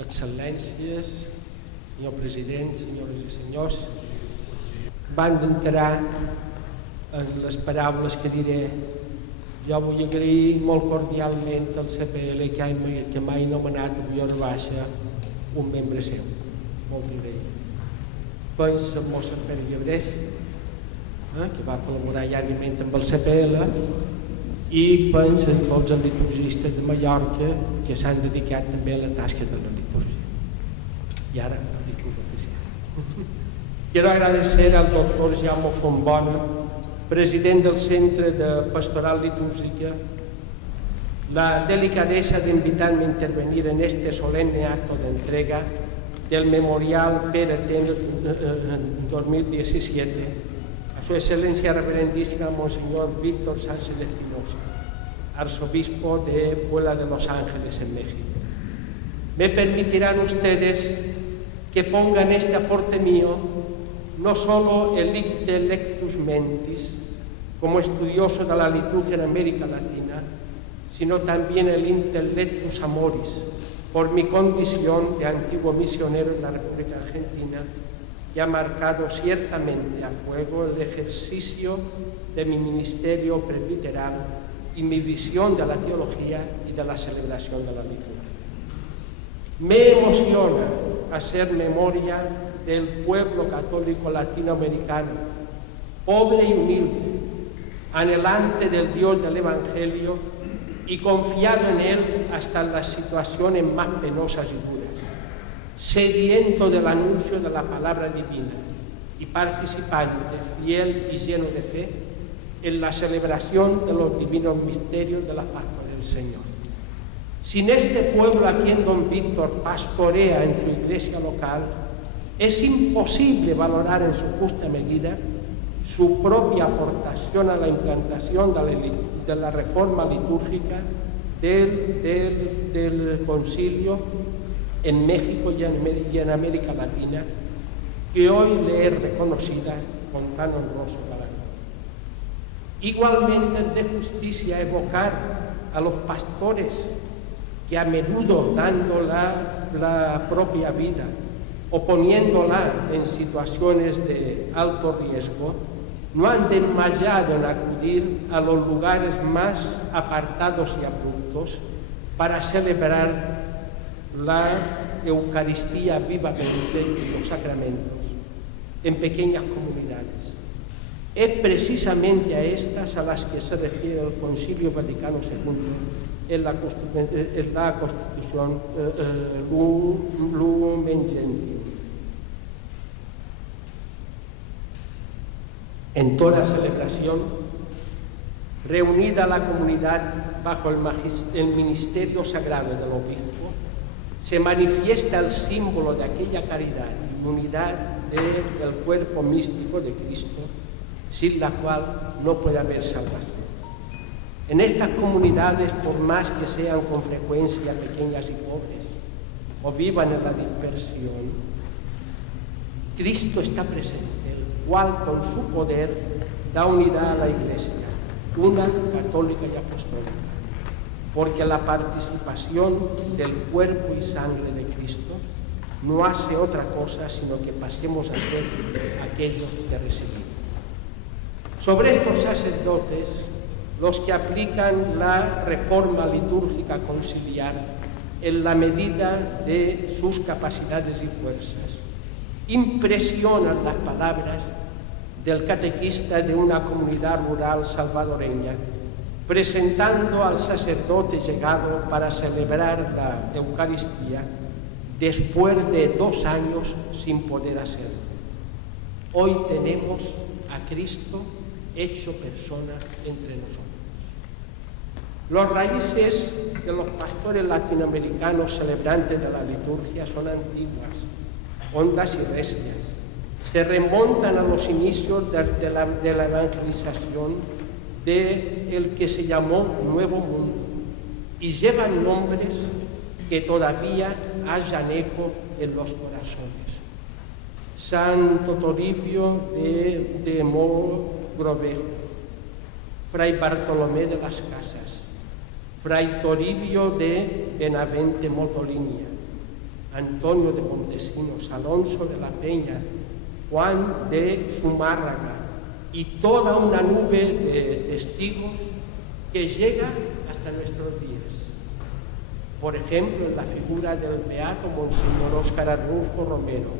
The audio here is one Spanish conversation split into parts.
excel·lències, senyor president, senyores i senyors, van d'entrar en les paraules que diré. Jo vull agrair molt cordialment al CPL que m'ha nomenat avui a hora baixa un membre seu. Molt agraït. Penso en mossèn Pere Llebrés, que va col·laborar llargament amb el CPL, i penso en tots els liturgistes de Mallorca que s'han dedicat també a la tasca de la liturgia. Y ahora el discurso oficial. Quiero agradecer al doctor Jaume Fontbona, president del Centre de Pastoral Litúrgica, la delicadeza de invitarme a intervenir en este solemne acto de entrega del Memorial Pere Tendre 2017 a su excelencia reverendísima Monseñor Víctor Sánchez de Espinosa, arzobispo de Puebla de Los Ángeles en México. Me permitirán ustedes que pongan este aporte mío, no solo el icte lectus mentis, como estudioso de la liturgia en América Latina, sino también el intellectus amoris, por mi condición de antiguo misionero en la República Argentina, que ha marcado ciertamente a fuego el ejercicio de mi ministerio presbiteral y mi visión de la teología y de la celebración de la liturgia. Me emociona hacer memoria del pueblo católico latinoamericano, pobre y humilde, anhelante del Dios del Evangelio y confiado en Él hasta en las situaciones más penosas y duras, sediento del anuncio de la palabra divina y participante, fiel y lleno de fe, en la celebración de los divinos misterios de la Pascua del Señor. Sin este pueblo a quien don Víctor pastorea en su iglesia local, es imposible valorar en su justa medida su propia aportación a la implantación de la reforma litúrgica del concilio en México y en América Latina, que hoy le es reconocida con tan honroso galardón. Igualmente es de justicia evocar a los pastores que a menudo dando la propia vida o poniéndola en situaciones de alto riesgo, no han desmayado en acudir a los lugares más apartados y abruptos para celebrar la Eucaristía vivamente y los sacramentos en pequeñas comunidades. Es precisamente a estas a las que se refiere el Concilio Vaticano II en la Constitución Lumen Gentium. En toda celebración, reunida la comunidad bajo el ministerio sagrado del obispo, se manifiesta el símbolo de aquella caridad y unidad del cuerpo místico de Cristo, sin la cual no puede haber salvación. En estas comunidades, por más que sean con frecuencia pequeñas y pobres, o vivan en la dispersión, Cristo está presente, el cual con su poder da unidad a la Iglesia, una católica y apostólica, porque la participación del cuerpo y sangre de Cristo no hace otra cosa sino que pasemos a ser aquello que recibimos. Sobre estos sacerdotes, los que aplican la reforma litúrgica conciliar en la medida de sus capacidades y fuerzas, impresionan las palabras del catequista de una comunidad rural salvadoreña, presentando al sacerdote llegado para celebrar la Eucaristía después de 2 años sin poder hacerlo. Hoy tenemos a Cristo hecho persona entre nosotros. Los raíces de los pastores latinoamericanos celebrantes de la liturgia son antiguas, hondas y recias. Se remontan a los inicios de la evangelización del que se llamó Nuevo Mundo y llevan nombres que todavía hallan eco en los corazones. Santo Toribio de Mogrovejo, Fray Bartolomé de las Casas, Fray Toribio de Benavente Motolinia, Antonio de Montesinos, Alonso de la Peña, Juan de Zumárraga y toda una nube de testigos que llega hasta nuestros días. Por ejemplo, en la figura del beato Monseñor Óscar Arnulfo Romero,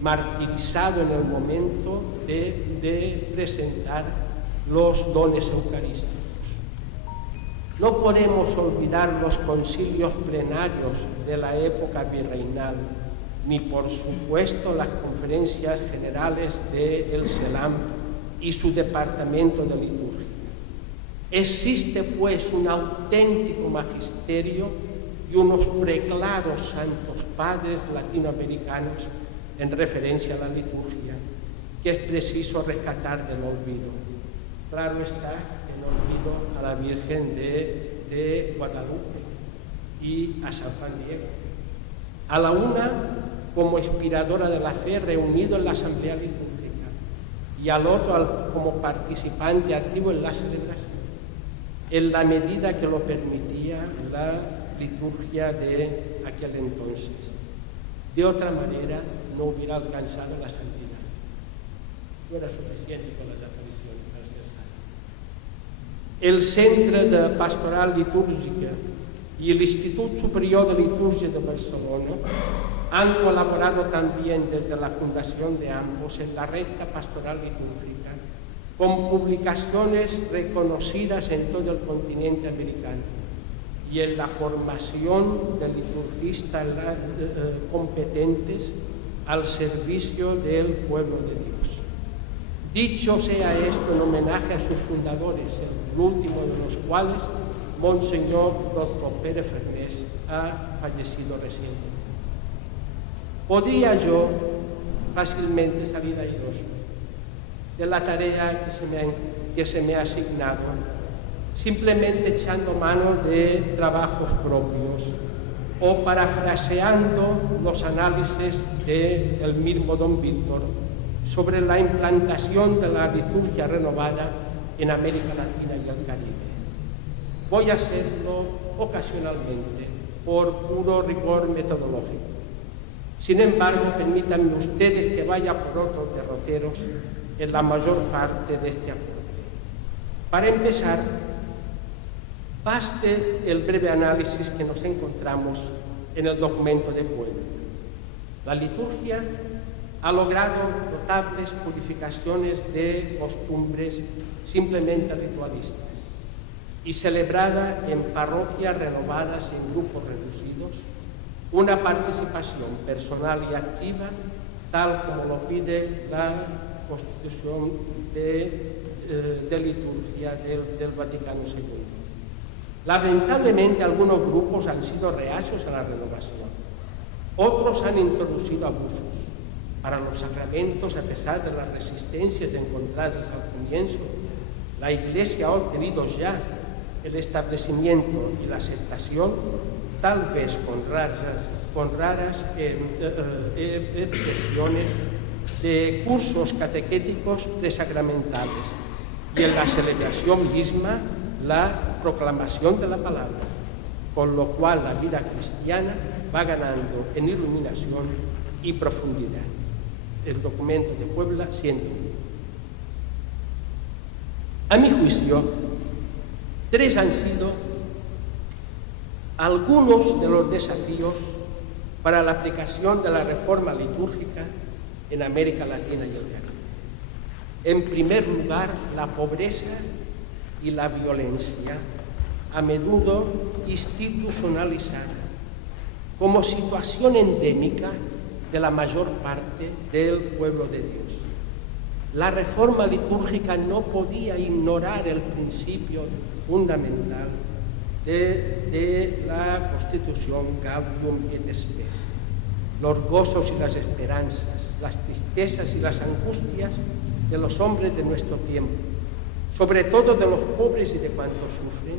martirizado en el momento de presentar los dones eucarísticos. No podemos olvidar los concilios plenarios de la época virreinal, ni por supuesto las conferencias generales del CELAM y su departamento de liturgia. Existe pues un auténtico magisterio y unos preclaros santos padres latinoamericanos en referencia a la liturgia que es preciso rescatar del olvido. Claro está, el olvido a la Virgen de Guadalupe y a San Juan Diego. A la una como inspiradora de la fe reunido en la asamblea litúrgica y al otro como participante activo en la celebración, en la medida que lo permitía la liturgia de aquel entonces. De otra manera no hubiera alcanzado la santidad. No era suficiente con las apariciones, gracias a Dios. El Centre de Pastoral Litúrgica y el Institut Superior de Liturgia de Barcelona han colaborado también desde la fundación de ambos en la recta pastoral litúrgica, con publicaciones reconocidas en todo el continente americano y en la formación de liturgistas competentes al servicio del pueblo de Dios. Dicho sea esto en homenaje a sus fundadores, el último de los cuales, Monseñor Dr. Pérez Fermés, ha fallecido recientemente. Podría yo fácilmente salir airoso de la tarea que se me ha asignado, simplemente echando mano de trabajos propios o parafraseando los análisis del mismo don Víctor sobre la implantación de la liturgia renovada en América Latina y el Caribe. Voy a hacerlo ocasionalmente por puro rigor metodológico. Sin embargo, permítanme ustedes que vaya por otros derroteros en la mayor parte de este acuerdo. Para empezar, baste el breve análisis que nos encontramos en el documento de Puebla. La liturgia ha logrado notables purificaciones de costumbres simplemente ritualistas y celebrada en parroquias renovadas en grupos reducidos, una participación personal y activa, tal como lo pide la Constitución de Liturgia del Vaticano II. Lamentablemente, algunos grupos han sido reacios a la renovación. Otros han introducido abusos. Para los sacramentos, a pesar de las resistencias encontradas al comienzo, la Iglesia ha obtenido ya el establecimiento y la aceptación, tal vez con raras excepciones, de cursos catequéticos presacramentales y en la celebración misma la proclamación de la palabra, con lo cual la vida cristiana va ganando en iluminación y profundidad. El documento de Puebla 101. A mi juicio, 3 han sido algunos de los desafíos para la aplicación de la reforma litúrgica en América Latina y el Caribe. En primer lugar, la pobreza y la violencia, a menudo institucionalizada, como situación endémica de la mayor parte del pueblo de Dios. La reforma litúrgica no podía ignorar el principio fundamental de la Constitución Gaudium et Spes, los gozos y las esperanzas, las tristezas y las angustias de los hombres de nuestro tiempo, sobre todo de los pobres y de cuantos sufren,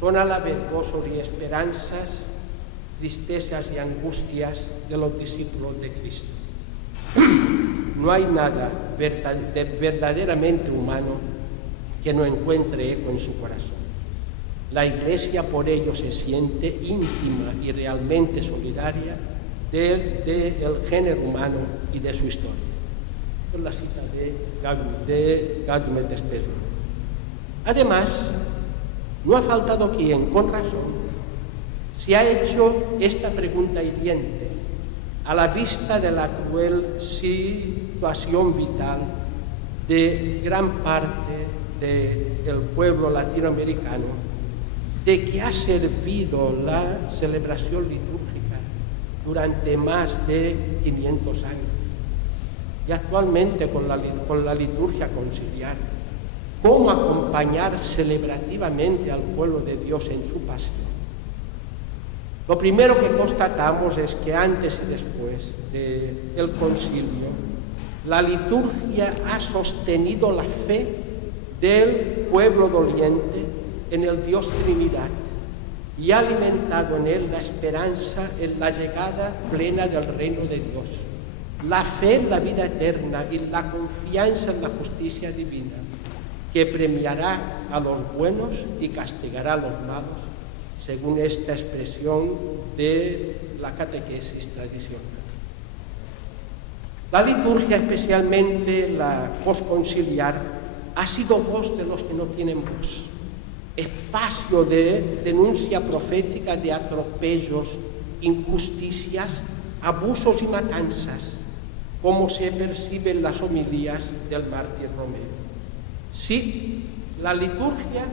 son a la vez gozos y esperanzas, tristezas y angustias de los discípulos de Cristo. No hay nada verdaderamente humano que no encuentre eco en su corazón. La Iglesia por ello se siente íntima y realmente solidaria del género humano y de su historia. Es la cita de Gaudium et Spes. Además, no ha faltado quien, con razón, se ha hecho esta pregunta hiriente a la vista de la cruel situación vital de gran parte del pueblo latinoamericano, de que ha servido la celebración litúrgica durante más de 500 años. Y actualmente con la liturgia conciliar, cómo acompañar celebrativamente al pueblo de Dios en su pasión. Lo primero que constatamos es que antes y después del concilio, la liturgia ha sostenido la fe del pueblo doliente en el Dios Trinidad y ha alimentado en él la esperanza en la llegada plena del reino de Dios, la fe en la vida eterna y la confianza en la justicia divina, que premiará a los buenos y castigará a los malos, según esta expresión de la catequesis tradicional. La liturgia, especialmente la posconciliar, ha sido voz de los que no tienen voz, espacio de denuncia profética de atropellos, injusticias, abusos y matanzas, como se percibe en las homilías del mártir Romero. Sí, la liturgia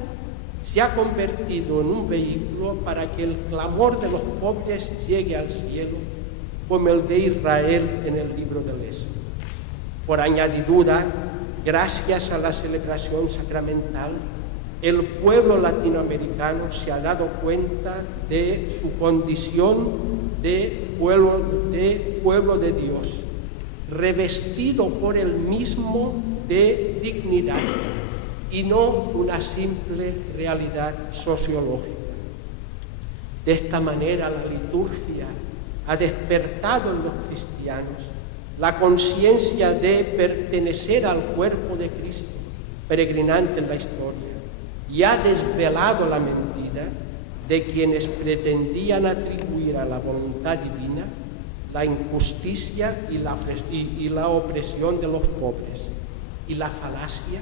se ha convertido en un vehículo para que el clamor de los pobres llegue al cielo, como el de Israel en el libro del Éxodo. Por añadidura, gracias a la celebración sacramental, el pueblo latinoamericano se ha dado cuenta de su condición de pueblo de Dios, revestido por él mismo de dignidad y no una simple realidad sociológica. De esta manera, la liturgia ha despertado en los cristianos la conciencia de pertenecer al cuerpo de Cristo, peregrinante en la historia, y ha desvelado la mentira de quienes pretendían atribuir a la voluntad divina la injusticia y la opresión de los pobres, y la falacia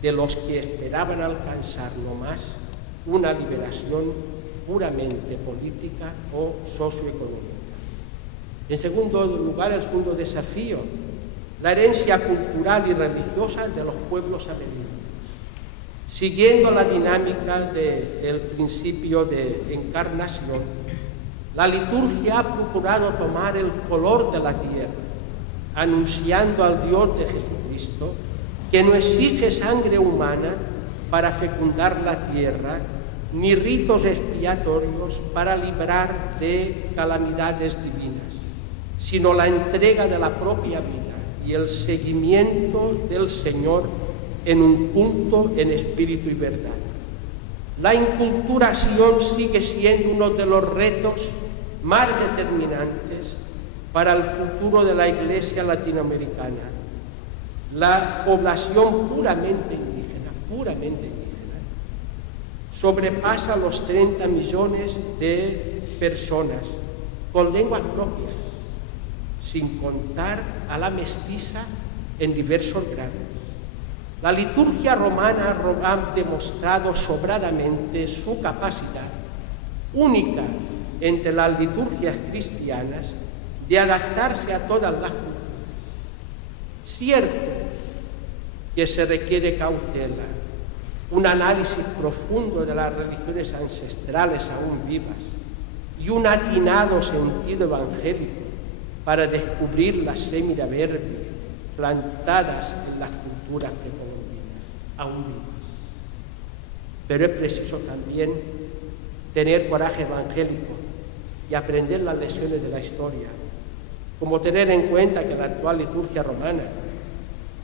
de los que esperaban alcanzar no más una liberación puramente política o socioeconómica. En segundo lugar, el segundo desafío, la herencia cultural y religiosa de los pueblos amerindios. Siguiendo la dinámica del principio de encarnación, la liturgia ha procurado tomar el color de la tierra, anunciando al Dios de Jesucristo, que no exige sangre humana para fecundar la tierra, ni ritos expiatorios para librar de calamidades divinas, sino la entrega de la propia vida y el seguimiento del Señor en un culto en espíritu y verdad. La inculturación sigue siendo uno de los retos más determinantes para el futuro de la Iglesia latinoamericana. La población puramente indígena, sobrepasa los 30 millones de personas con lenguas propias, sin contar a la mestiza en diversos grados. La liturgia romana ha demostrado sobradamente su capacidad, única entre las liturgias cristianas, de adaptarse a todas las culturas. Cierto que se requiere cautela, un análisis profundo de las religiones ancestrales aún vivas y un atinado sentido evangélico para descubrir las semilla verde plantadas en las culturas precolombinas, aún vivas. Pero es preciso también tener coraje evangélico y aprender las lecciones de la historia, como tener en cuenta que la actual liturgia romana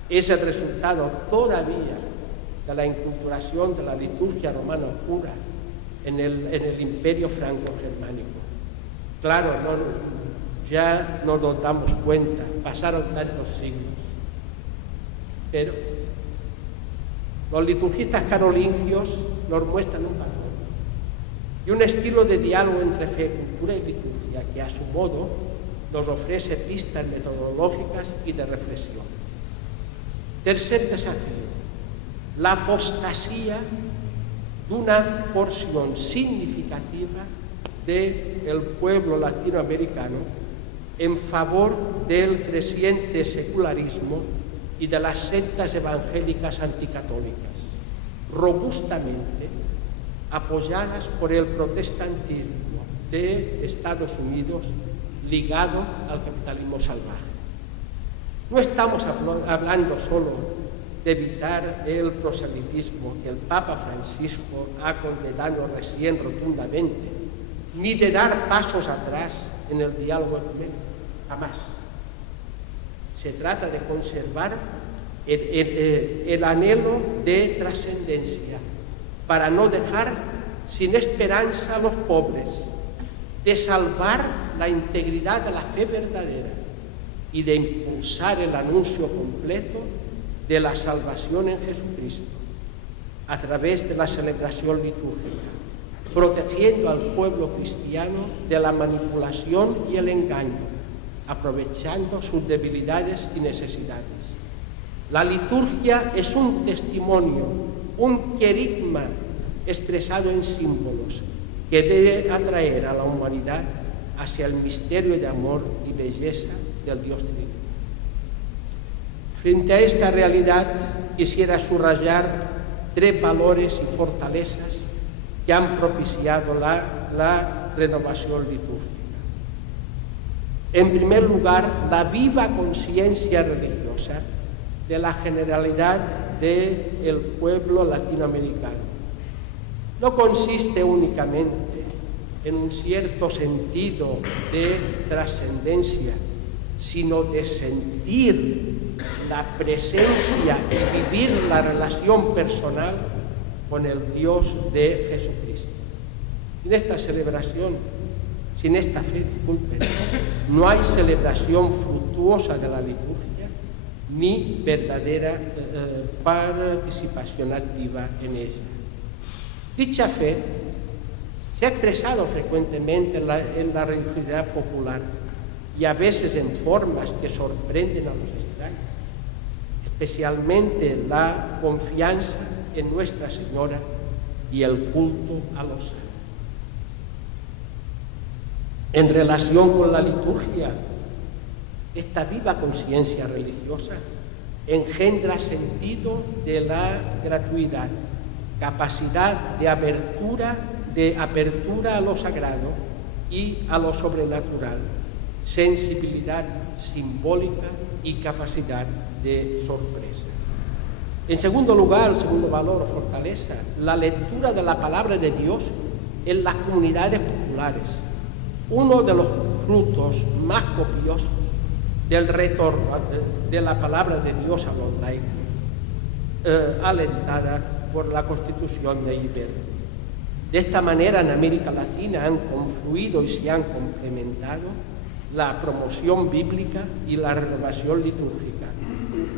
es el resultado todavía de la inculturación de la liturgia romana oscura en el imperio franco-germánico. Claro, ya no nos damos cuenta, pasaron tantos siglos, pero los liturgistas carolingios nos muestran un patrón y un estilo de diálogo entre fe, cultura y liturgia que a su modo nos ofrece pistas metodológicas y de reflexión. Tercer desafío, la apostasía de una porción significativa del pueblo latinoamericano en favor del creciente secularismo y de las sectas evangélicas anticatólicas, robustamente apoyadas por el protestantismo de Estados Unidos ligado al capitalismo salvaje. No estamos hablando solo de evitar el proselitismo que el Papa Francisco ha condenado recién rotundamente, ni de dar pasos atrás en el diálogo ecuménico, jamás. Se trata de conservar el anhelo de trascendencia para no dejar sin esperanza a los pobres, de salvar la integridad de la fe verdadera y de impulsar el anuncio completo de la salvación en Jesucristo a través de la celebración litúrgica, protegiendo al pueblo cristiano de la manipulación y el engaño, aprovechando sus debilidades y necesidades. La liturgia es un testimonio, un querigma expresado en símbolos que debe atraer a la humanidad hacia el misterio de amor y belleza del Dios Trino. Frente a esta realidad, quisiera subrayar 3 valores y fortalezas que han propiciado la renovación litúrgica. En primer lugar, la viva conciencia religiosa de la generalidad del pueblo latinoamericano. No consiste únicamente en un cierto sentido de trascendencia, sino de sentir la presencia y vivir la relación personal con el Dios de Jesucristo. En esta celebración, sin esta fe, disculpen, no hay celebración fructuosa de la liturgia ni verdadera participación activa en ella. Dicha fe se ha expresado frecuentemente en la religiosidad popular y a veces en formas que sorprenden a los extraños, especialmente la confianza en Nuestra Señora y el culto a los santos. En relación con la liturgia, esta viva conciencia religiosa engendra sentido de la gratuidad, capacidad de apertura a lo sagrado y a lo sobrenatural, sensibilidad simbólica y capacidad de sorpresa. En segundo lugar, el segundo valor o fortaleza, la lectura de la palabra de Dios en las comunidades populares, uno de los frutos más copiosos del retorno de la palabra de Dios a los laicos, alentada por la Constitución de Ibero. De esta manera, en América Latina han confluido y se han complementado la promoción bíblica y la renovación litúrgica,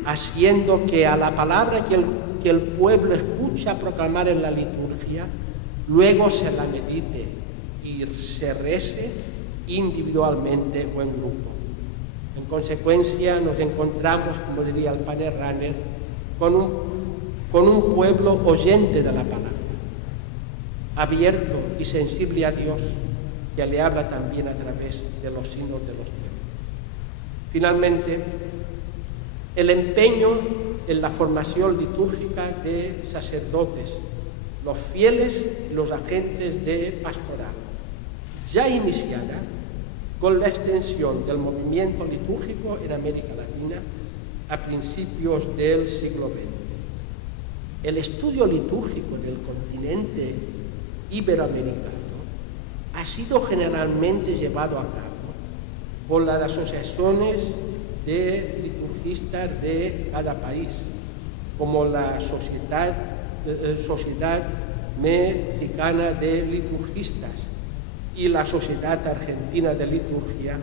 haciendo que a la palabra que el pueblo escucha proclamar en la liturgia, luego se la medite y se rece individualmente o en grupo. En consecuencia, nos encontramos, como diría el padre Ranner, con un pueblo oyente de la palabra, abierto y sensible a Dios, que le habla también a través de los signos de los tiempos. Finalmente, el empeño en la formación litúrgica de sacerdotes, los fieles y los agentes de pastoral, ya iniciada con la extensión del movimiento litúrgico en América Latina a principios del siglo XX. El estudio litúrgico en el continente iberoamericano ha sido generalmente llevado a cabo por las asociaciones de liturgistas de cada país, como la Sociedad Mexicana de Liturgistas y la Sociedad Argentina de Liturgia,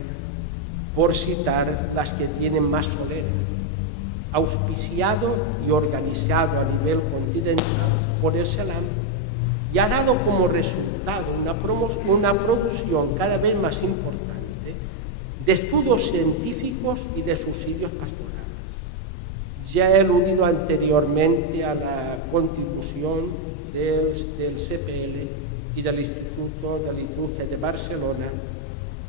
por citar las que tienen más solera, auspiciado y organizado a nivel continental por el CELAM, y ha dado como resultado una producción cada vez más importante de estudios científicos y de subsidios pastorales. Ya he aludido anteriormente a la contribución del CPL y del Instituto de Liturgia de Barcelona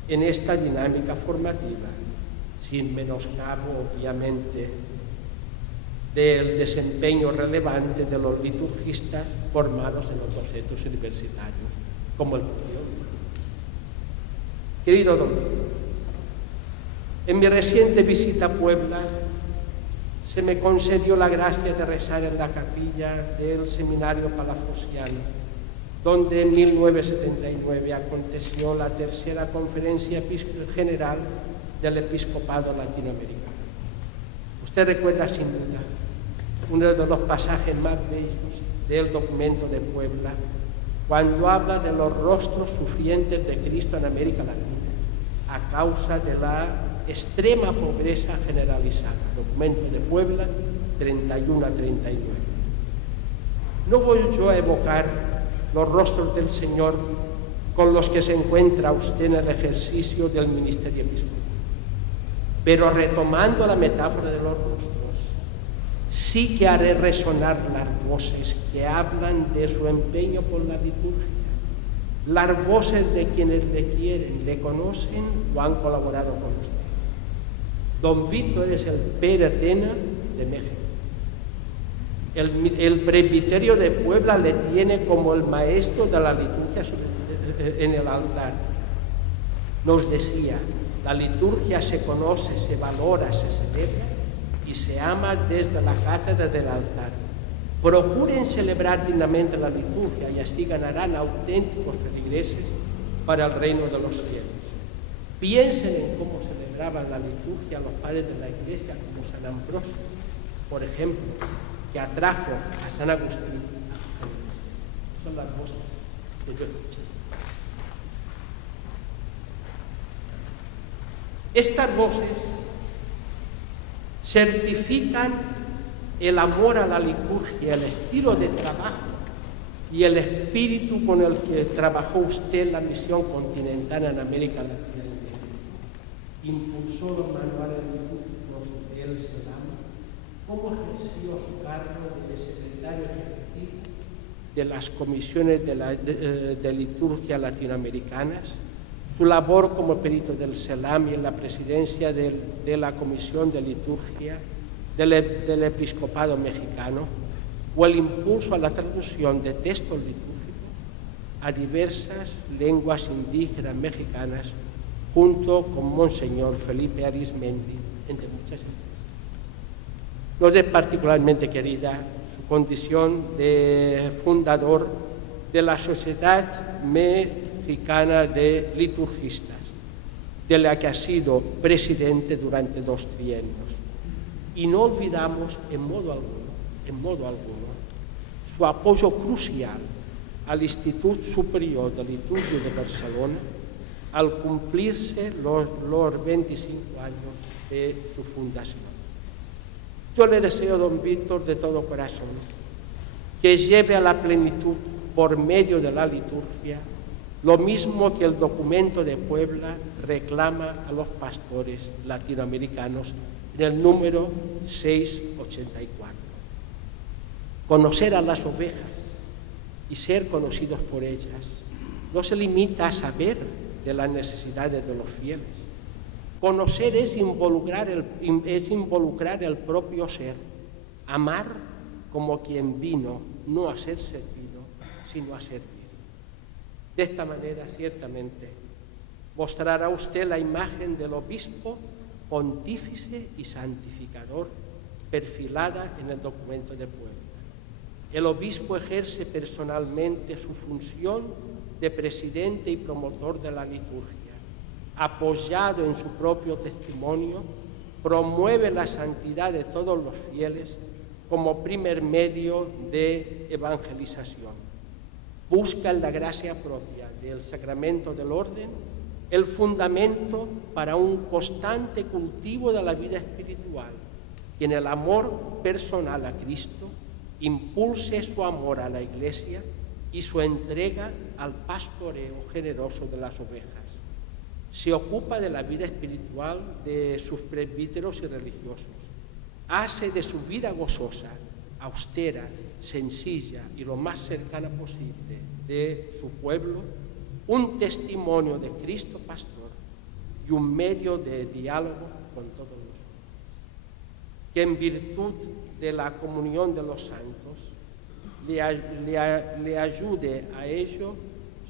en esta dinámica formativa, sin menoscabo, obviamente, del desempeño relevante de los liturgistas formados en los centros universitarios, como el propio. Querido Domingo, en mi reciente visita a Puebla se me concedió la gracia de rezar en la capilla del Seminario Palafosiano, donde en 1979 aconteció la tercera conferencia general del episcopado latinoamericano. Usted recuerda sin duda uno de los pasajes más bellos del documento de Puebla, cuando habla de los rostros sufrientes de Cristo en América Latina, a causa de la extrema pobreza generalizada. Documento de Puebla, 31 a 39. No voy yo a evocar los rostros del Señor con los que se encuentra usted en el ejercicio del ministerio episcopal, pero retomando la metáfora de los rostros, sí que haré resonar las voces que hablan de su empeño por la liturgia, las voces de quienes le quieren, le conocen o han colaborado con usted. Don Víctor es el Pere Tena de México. El presbiterio de Puebla le tiene como el maestro de la liturgia en el altar. Nos decía, la liturgia se conoce, se valora, se celebra y se ama desde la cátedra del altar. Procuren celebrar dignamente la liturgia y así ganarán auténticos feligreses para el reino de los cielos. Piensen en cómo celebraban la liturgia los padres de la Iglesia, como San Ambrosio, por ejemplo, que atrajo a San Agustín a la Iglesia. Son las voces que yo escuché. Estas voces certifican el amor a la liturgia, el estilo de trabajo y el espíritu con el que trabajó usted en la misión continental en América Latina. Impulsó los manuales litúrgicos del CELAM, cómo ejerció su cargo de secretario ejecutivo de las comisiones de liturgia latinoamericanas, su labor como perito del CELAM y en la presidencia de la Comisión de Liturgia del Episcopado Mexicano, o el impulso a la traducción de textos litúrgicos a diversas lenguas indígenas mexicanas, junto con Monseñor Felipe Arismendi, entre muchas otras. Nos es particularmente querida su condición de fundador de la Sociedad Mexicana de Liturgistas, de la que ha sido presidente durante 2 trienios. Y no olvidamos en modo alguno, su apoyo crucial al Instituto Superior de Liturgia de Barcelona al cumplirse los 25 años de su fundación. Yo le deseo, don Víctor, de todo corazón, que lleve a la plenitud por medio de la liturgia lo mismo que el documento de Puebla reclama a los pastores latinoamericanos en el número 684. Conocer a las ovejas y ser conocidos por ellas no se limita a saber de las necesidades de los fieles. Conocer es involucrar el propio ser, amar como quien vino no a ser servido, sino a servir. De esta manera, ciertamente, mostrará usted la imagen del obispo pontífice y santificador perfilada en el documento de Puebla. El obispo ejerce personalmente su función de presidente y promotor de la liturgia. Apoyado en su propio testimonio, promueve la santidad de todos los fieles como primer medio de evangelización. Busca en la gracia propia del sacramento del orden el fundamento para un constante cultivo de la vida espiritual y en el amor personal a Cristo impulse su amor a la Iglesia y su entrega al pastoreo generoso de las ovejas. Se ocupa de la vida espiritual de sus presbíteros y religiosos. Hace de su vida gozosa, austera, sencilla y lo más cercana posible de su pueblo un testimonio de Cristo Pastor y un medio de diálogo con todos los hombres. Que en virtud de la comunión de los santos le ayude a ello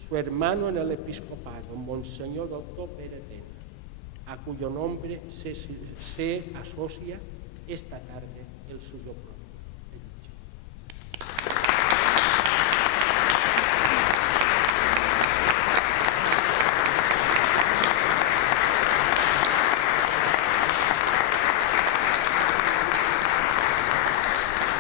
su hermano en el episcopado, Monseñor Dr. Pérez Tena, a cuyo nombre se asocia esta tarde el suyo propio.